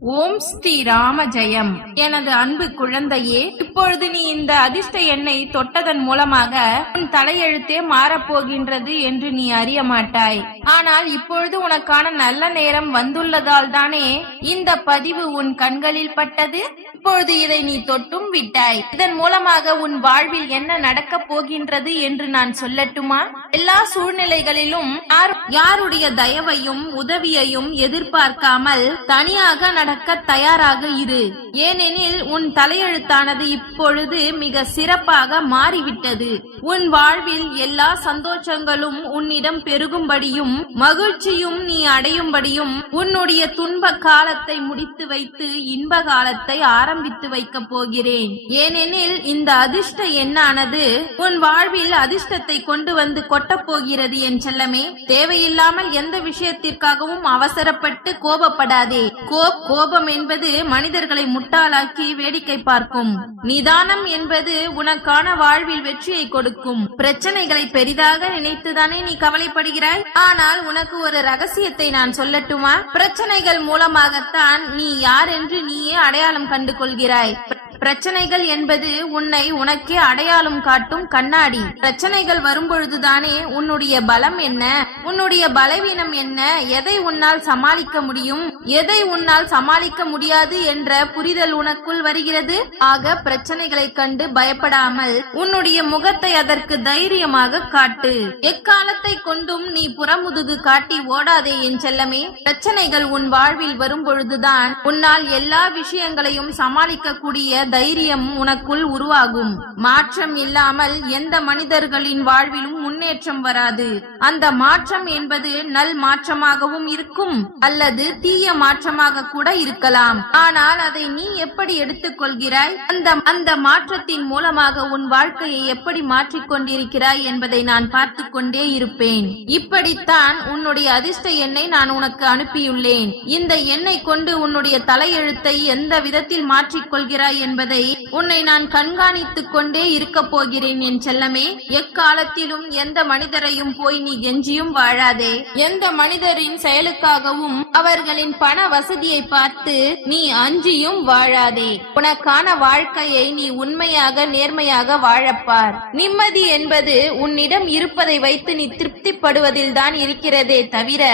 ஓம் ஸ்ரீ ராம ஜெயம் எனது அன்பு குழந்தையே இப்பொழுது நீ இந்த அதிர்ஷ்ட எண்ணை தொட்டதன் மூலமாக உன் தலையெழுத்தே மாறப்போகின்றது என்று நீ அறிய மாட்டாய். ஆனால் இப்பொழுது உனக்கான நல்ல நேரம் வந்துள்ளதால் தானே இந்த பதிவு உன் கண்களில் பட்டது? இப்பொழுது இதை நீ தொட்டும் விட்டாய். இதன் மூலமாக உன் வாழ்வில் என்ன நடக்கப் போகின்றது என்று நான் சொல்லட்டுமா? எல்லா சூழ்நிலைகளிலும் யாருடைய தயவையும் உதவியையும் எதிர்பார்க்காமல் தனியாக நட நடக்க தயாராக இரு. ஏனெனில் உன் தலையெழுத்தானது இப்பொழுது மிக சிறப்பாக மாறிவிட்டது. உன் வாழ்வில் எல்லா சந்தோஷங்களும் உன்னிடம் பெருகும்படியும் மகிழ்ச்சியும் நீ அடையும்படியும் உன்னுடைய துன்ப காலத்தை முடித்து வைத்து இன்ப காலத்தை ஆரம்பித்து வைக்கப் போகிறேன். ஏனெனில் இந்த அதிர்ஷ்ட எண்ணானது உன் வாழ்வில் அதிர்ஷ்டத்தை கொண்டு வந்து கொட்டப் போகிறது என் செல்லமே. தேவையில்லாமல் எந்த விஷயத்திற்காகவும் அவசரப்பட்டு கோபப்படாதே. கோப் கோபம் என்பது மனிதர்களை முட்டாளாக்கி வேடிக்கை பார்க்கும். நிதானம் என்பது உனக்கான வாழ்வில் வெற்றியை கொடுக்கும். பிரச்சனைகளை பெரிதாக நினைத்துதானே நீ கவலைப்படுகிறாய்? ஆனால் உனக்கு ஒரு ரகசியத்தை நான் சொல்லட்டுமா? பிரச்சனைகள் மூலமாகத்தான் நீ யார் என்று நீயே அடையாளம் கண்டு கொள்கிறாய் பிரச்சனைகள் என்பது உன்னை உனக்கே அடையாளம் காட்டும் கண்ணாடி. பிரச்சனைகள் வரும்பொழுதுதானே உன்னுடைய பலம் என்ன? உன்னுடைய பலவீனம் என்ன? எதை உன்னால் சமாளிக்க முடியும்? எதை உன்னால் சமாளிக்க முடியாது என்ற புரிதல் உனக்குள் வருகிறது? ஆக பிரச்சனைகளை கண்டு பயப்படாமல் உன்னுடைய முகத்தை அதற்கு தைரியமாக காட்டு. எக்காலத்தை கொண்டும் நீ புறமுதுகு காட்டி ஓடாதே என் செல்லமே. பிரச்சனைகள் உன் வாழ்வில் வரும் பொழுதுதான் உன்னால் எல்லா விஷயங்களையும் சமாளிக்கக்கூடிய தைரியம் உனக்குள் உருவாகும். மாற்றம் இல்லாமல் எந்த மனிதர்களின் வாழ்விலும் முன்னேற்றம் வராது. அந்த மாற்றம் என்பது நல் மாற்றமாகவும் இருக்கும் அல்லது தீய மாற்றமாக கூட இருக்கலாம். ஆனால் அதை நீ எப்படி எடுத்துக்கொள்கிறாய்? அந்த அந்த மாற்றத்தின் மூலமாக உன் வாழ்க்கையை எப்படி மாற்றிக்கொண்டிருக்கிறாய் என்பதை நான் பார்த்து கொண்டே இருப்பேன். இப்படித்தான் உன்னுடைய அதிர்ஷ்ட எண்ணை நான் உனக்கு அனுப்பியுள்ளேன். இந்த எண்ணை கொண்டு உன்னுடைய தலையெழுத்தை எந்த விதத்தில் மாற்றிக் கொள்கிறாய் என்பதை உன்னை நான் கண்காணித்துக் கொண்டே இருக்கப் போகிறேன் என் செல்லமே. எக்காலத்திலும் எந்த மனிதரையும் போய் நீ கெஞ்சியும் வாழாதே. எந்த மனிதரின் செயலுக்காகவும் அவர்களின் பண வசதியை பார்த்து நீ அஞ்சியும் வாழாதே. உனக்கான வாழ்க்கையை நீ உண்மையாக நேர்மையாக வாழப்பார். நிம்மதி என்பது உன்னிடம் இருப்பதை வைத்து நீ திருப்திப்படுவதில் தான் இருக்கிறதே தவிர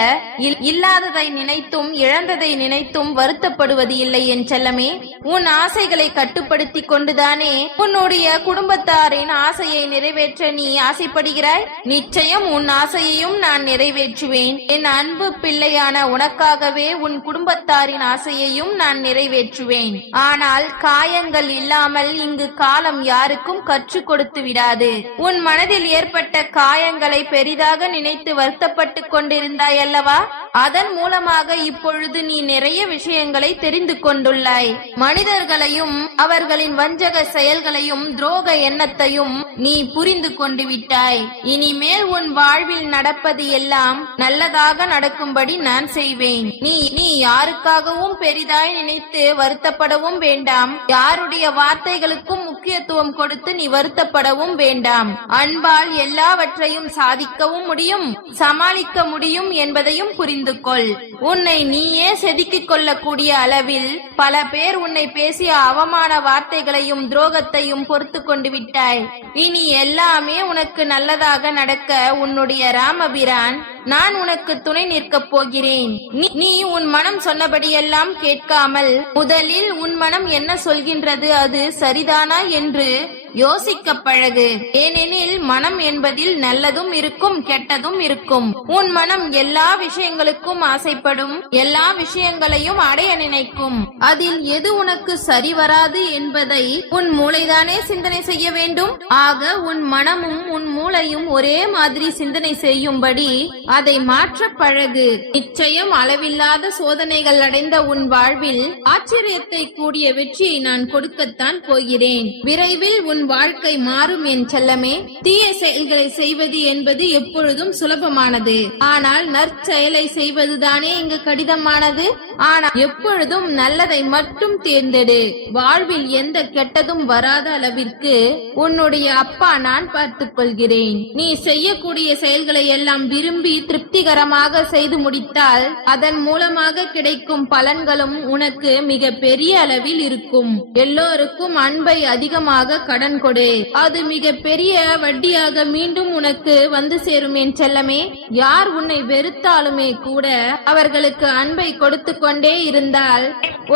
இல்லாததை நினைத்தும் இழந்ததை நினைத்தும் வருத்தப்படுவது இல்லை என் செல்லமே. உன் ஆசைகளை கட்டுப்படுத்தி கொண்டுதானே உன்னுடைய குடும்பத்தாரின் ஆசையை நிறைவேற்ற நீ ஆசைப்படுகிறாய்? நிச்சயம் உன் ஆசையையும் நான் நிறைவேற்றுவேன். என் அன்பு பிள்ளையான உனக்காகவே உன் குடும்பத்தாரின் ஆசையையும் நான் நிறைவேற்றுவேன். ஆனால் காயங்கள் இல்லாமல் இங்கு காலம் யாருக்கும் கற்றுக் கொடுத்து விடாது. உன் மனதில் ஏற்பட்ட காயங்களை பெரிதாக நினைத்து வருத்தப்பட்டு கொண்டிருந்தாய் அல்லவா? அதன் மூலமாக இப்பொழுது நீ நிறைய விஷயங்களை தெரிந்து கொண்டுள்ளாய். மனிதர்களையும் அவர்களின் வஞ்சக செயல்களையும் துரோக எண்ணத்தையும் நீ புரிந்து கொண்டு விட்டாய். இனிமேல் உன் வாழ்வில் நடப்பது எல்லாம் நல்லதாக நடக்கும்படி நான் செய்வேன். நீ நீ யாருக்காகவும் பெரிதாய் நினைத்து வருத்தப்படவும் வேண்டாம். யாருடைய வார்த்தைகளுக்கும் முக்கியத்துவம் கொடுத்து நீ வருத்தப்படவும் வேண்டாம். அன்பால் எல்லாவற்றையும் சாதிக்கவும் முடியும் சமாளிக்க முடியும் என்பதையும் புரிந்து கொள் உன்னை நீயே செதுக்கிக் கொள்ளக்கூடிய அளவில் பல பேர் உன்னை பேசிய அவமான வார்த்தைகளையும் துரோகத்தையும் பொறுத்து கொண்டு விட்டாய். இனி எல்லாமே உனக்கு நல்லதாக நடக்க உன்னுடைய ராமபிரான் நான் உனக்கு துணை நிற்கப் போகிறேன். நீ- உன் மனம் சொன்னபடியெல்லாம் கேட்காமல் முதலில் உன் மனம் என்ன சொல்கின்றது அது சரிதானா என்று யோசிக்க பழகு. ஏனெனில் மனம் என்பதில் நல்லதும் இருக்கும் கெட்டதும் இருக்கும். உன் மனம் எல்லா விஷயங்களுக்கும் ஆசைப்படும் எல்லா விஷயங்களையும் அடைய நினைக்கும். அதில் எது உனக்கு சரி வராது என்பதை உன் மூளைதானே சிந்தனை செய்ய வேண்டும். ஆக உன் மனமும் உன் மூளையும் ஒரே மாதிரி சிந்தனை செய்யும்படி அதை மாற்ற பழகு. நிச்சயம் அளவில்லாத சோதனைகள் அடைந்த உன் வாழ்வில் ஆச்சரியத்தை கூடிய வெற்றியை நான் கொடுக்கத்தான் போகிறேன். விரைவில் உன் வாழ்க்கை மாறும் என் செல்லமே. தீய செயல்களை செய்வது என்பது எப்பொழுதும் சுலபமானது. ஆனால் நற்செயலை செய்வதுதானே இங்கு கடினமானது? ஆனால் எப்பொழுதும் நல்லதை மட்டும் தேர்ந்தெடு. வாழ்வில் எந்த கெட்டதும் வராத அளவிற்கு உன்னுடைய அப்பா நான் பார்த்துக் கொள்கிறேன். நீ செய்யக்கூடிய செயல்களை எல்லாம் விரும்பி திருப்திகரமாக செய்து முடித்தால் அதன் மூலமாக கிடைக்கும் பலன்களும் உனக்கு மிக பெரிய அளவில் இருக்கும். எல்லோருக்கும் அன்பை அதிகமாக கடன் கொடு. அது மிக பெரிய வட்டியாக மீண்டும் உனக்கு வந்து சேரும் என் செல்லமே. யார் உன்னை வெறுத்தாலுமே கூட அவர்களுக்கு அன்பை கொடுத்து கொண்டே இருந்தால்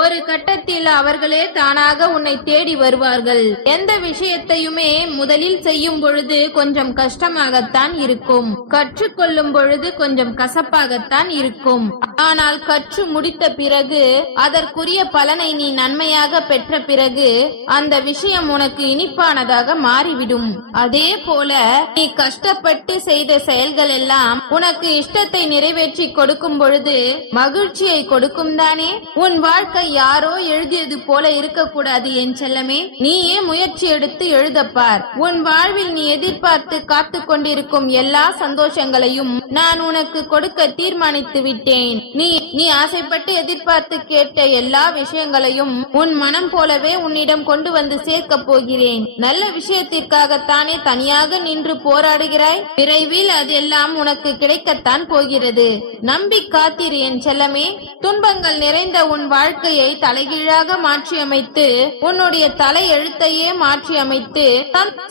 ஒரு கட்டத்தில் அவர்களே தானாக உன்னை தேடி வருவார்கள். எந்த விஷயத்தையுமே முதலில் செய்யும் பொழுது கொஞ்சம் கஷ்டமாகத்தான் இருக்கும். கற்றுக்கொள்ளும் பொழுது கொஞ்சம் கசப்பாகத்தான் இருக்கும். ஆனால் கற்று முடித்த பிறகு அதற்குரிய பலனை நீ நன்மையாக பெற்ற பிறகு அந்த விஷயம் உனக்கு இனிப்பானதாக மாறிவிடும். அதே போல நீ கஷ்டப்பட்டு செய்த செயல்கள் எல்லாம் உனக்கு இஷ்டத்தை நிறைவேற்றி கொடுக்கும் பொழுது மகிழ்ச்சியை கொடுக்கும் தானே? உன் வாழ்க்கை யாரோ எழுதியது போல இருக்கக்கூடாது என் செல்லமே. நீயே முயற்சி எடுத்து எழுதப்பார் உன் வாழ்வில் நீ எதிர்பார்த்து காத்து கொண்டிருக்கும் எல்லா சந்தோஷங்களையும் நான் உனக்கு கொடுக்க தீர்மானித்து விட்டேன். நீ நீ ஆசைப்பட்டு எதிர்பார்த்து கேட்ட எல்லா விஷயங்களையும் உன் மனம் போலவே உன்னிடம் கொண்டு வந்து சேர்க்க போகிறேன். நல்ல விஷயத்திற்காகத்தானே தனியாக நின்று போராடுகிறாய்? விரைவில் அதெல்லாம் உனக்கு கிடைக்கத்தான் போகிறது. நம்பி காத்திரு என் செல்லமே. துன்பங்கள் நிறைந்த உன் வாழ்க்கையை தலைகீழாக மாற்றியமைத்து உன்னுடைய தலை எழுத்தையே மாற்றியமைத்து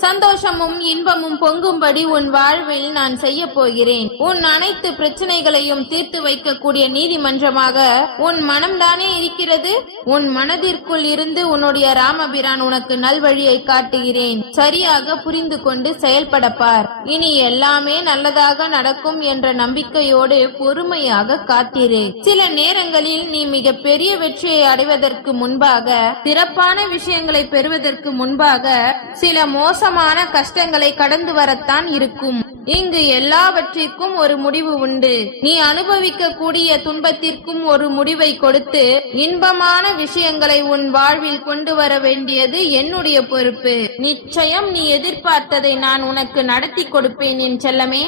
சந்தோஷமும் இன்பமும் பொங்கும்படி உன் வாழ்வில் நான் செய்ய போகிறேன். உன் உன் அனைத்து பிரச்சனைகளையும் தீர்த்து வைக்கக்கூடிய நீதிமன்றமாக உன் மனம்தானே இருக்கிறது? உன் மனதிற்குள் இருந்து உன்னுடைய ராமபிரான் உனக்கு நல்வழியை காட்டுகிறேன். சரியாக புரிந்து கொண்டு செயல்படப்பார். இனி எல்லாமே நல்லதாக நடக்கும் என்ற நம்பிக்கையோடு பொறுமையாக காத்திரு. சில நேரங்களில் நீ மிக பெரிய வெற்றியை அடைவதற்கு முன்பாக சிறப்பான விஷயங்களை பெறுவதற்கு முன்பாக சில மோசமான கஷ்டங்களை கடந்து வரத்தான் இருக்கும். இங்கு எல்லாவற்றிற்கும் ஒரு முடிவு உண்டு. நீ அனுபவிக்க கூடிய துன்பத்திற்கும் ஒரு முடிவை கொடுத்து இன்பமான விஷயங்களை உன் வாழ்வில் கொண்டு வர வேண்டியது என்னுடைய பொறுப்பு. நிச்சயம் நீ எதிர்பார்த்ததை நான் உனக்கு நடத்தி கொடுப்பேன் என் செல்லமே.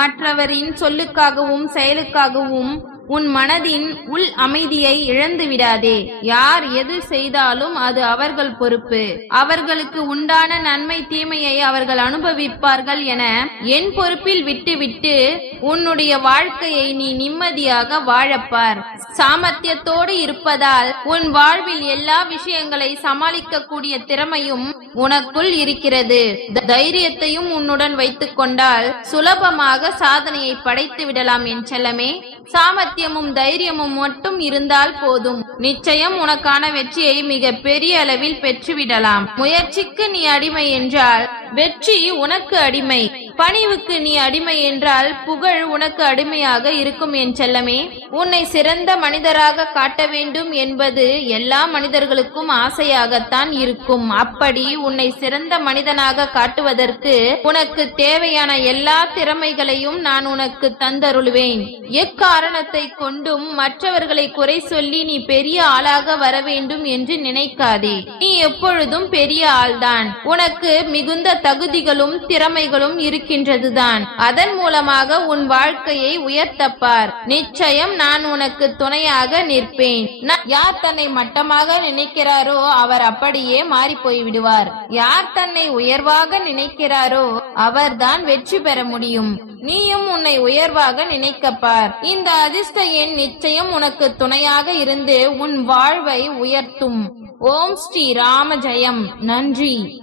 மற்றவரின் சொல்லுக்காகவும் செயலுக்காகவும் உன் மனதின் உள் அமைதியை இழந்து விடாதே. யார் எது செய்தாலும் அது அவர்கள் பொறுப்பு. அவர்களுக்கு உண்டான நன்மை தீமையை அவர்கள் அனுபவிப்பார்கள் என என் பொறுப்பில் விட்டுவிட்டு உன்னுடைய வாழ்க்கையை நீ நிம்மதியாக வாழப்பார். சாமர்த்தியத்தோடு இருப்பதால் உன் வாழ்வில் எல்லா விஷயங்களை சமாளிக்கக்கூடிய திறமையும் உனக்குள் இருக்கிறது. த- தைரியத்தையும் உன்னுடன் வைத்துக் கொண்டால் சுலபமாக சாதனையை படைத்து விடலாம் என் செல்லமே. சாமர்த்தியமும் தைரியமும் மட்டும் இருந்தால் போதும். நிச்சயம் உனக்கான வெற்றியை மிக பெரிய அளவில் பெற்றுவிடலாம். முயற்சிக்கு நீ அடிமை என்றால் வெற்றி உனக்கு அடிமை. பணிவுக்கு நீ அடிமை என்றால் புகழ் உனக்கு அடிமையாக இருக்கும் என் செல்லமே. உன்னை சிறந்த மனிதராக காட்ட வேண்டும் என்பது எல்லா மனிதர்களுக்கும் ஆசையாகத்தான் இருக்கும். அப்படி உன்னை சிறந்த மனிதனாக காட்டுவதற்கு உனக்கு தேவையான எல்லா திறமைகளையும் நான் உனக்கு தந்தருளுவேன். எக்காரணத்தை கொண்டும் மற்றவர்களை குறை சொல்லி நீ பெரிய ஆளாக வர வேண்டும் என்று நினைக்காதே. நீ எப்பொழுதும் பெரிய ஆள்தான். உனக்கு மிகுந்த தகுதிகளும் திறமைகளும் இருக்கின்றதுதான். அதன் மூலமாக உன் வாழ்க்கையை உயர்த்தப்பார். நிச்சயம் நான் உனக்கு துணையாக நிற்பேன். யார் தன்னை மட்டமாக நினைக்கிறாரோ அவர் அப்படியே மாறி போய்விடுவார் யார் தன்னை உயர்வாக நினைக்கிறாரோ அவர்தான் வெற்றி பெற முடியும். நீயும் உன்னை உயர்வாக நினைக்கப்பார். இந்த அதிர்ஷ்ட எண் நிச்சயம் உனக்கு துணையாக இருந்து உன் வாழ்வை உயர்த்தும். ஓம் ஸ்ரீ ராம ஜெயம். நன்றி.